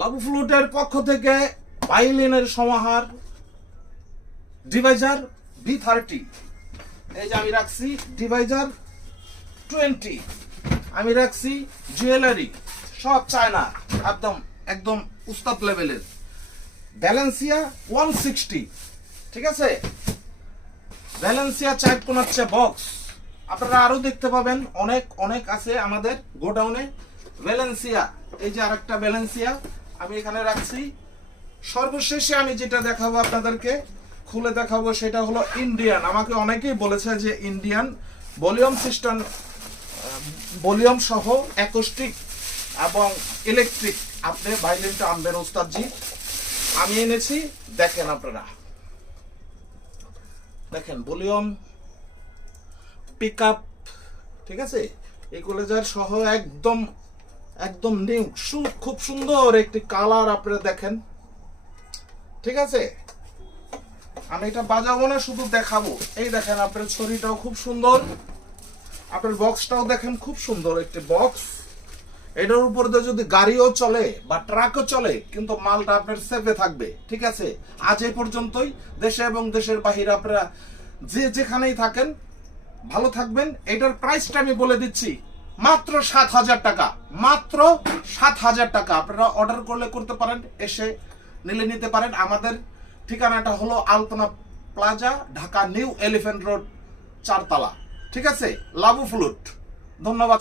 লাবু ফ্লুটের পক্ষ থেকে ভায়োলিনের সমাহার ডিভাইজার B30। এই যে আমি রাখছি ডিভাইজার 20, আমি রাখছি জুয়েলারি, সব চায়না, একদম একদম উস্তাদ লেভেলের। ব্যালেন্সিয়া 160, ঠিক আছে। ব্যালেন্সিয়া 4 কোণার বক্স আপনারা আরো দেখতে পাবেন, অনেক অনেক আছে আমাদের গোডাউনে ব্যালেন্সিয়া। এই যে আরেকটা ব্যালেন্সিয়া আমি এখানে রাখছি। সর্বশেষে আমি যেটা দেখাবো আপনাদেরকে, খুলে দেখাবো, সেটা হলো ইন্ডিয়ান। আমাকে অনেকেই বলেছে যে ইন্ডিয়ান ভলিউম সিস্টেম, ভলিউম সহ অ্যাকোস্টিক এবং ইলেকট্রিক আপনি ভায়োলিনটা আনবেন ওস্তাদজি। আমি এনেছি, দেখেন আপনারা, দেখেন ভলিউম, পিক আপ, ঠিক আছে, ইকুয়ালাইজার সহ একদম একদম নিউ, খুব সুন্দর একটি কালার আপনারা দেখেন, ঠিক আছে। আমি এটা বাজাবো না, শুধু দেখাবো। এই দেখেন আপনার ছড়িটাও খুব সুন্দর, আপনার বক্সটাও দেখেন খুব সুন্দর একটি বক্স। এটার উপর দিয়ে যদি গাড়িও চলে বা ট্রাকও চলে, কিন্তু মালটা আপনার সেফে থাকবে, ঠিক আছে। আজ এই পর্যন্তই। দেশে এবং দেশের বাহিরে আপনারা যে যেখানেই থাকেন ভালো থাকবেন। এটার প্রাইসটা আমি বলে দিচ্ছি, মাত্র 7,000 টাকা, মাত্র 7,000 টাকা। আপনারা অর্ডার করলে করতে পারেন, এসে নিলে নিতে পারেন। আমাদের ঠিকানাটা হলো Alpana plaza, Dhaka new elephant road, 4 তলা, ঠিক আছে। লাবু ফ্লুট। ধন্যবাদ।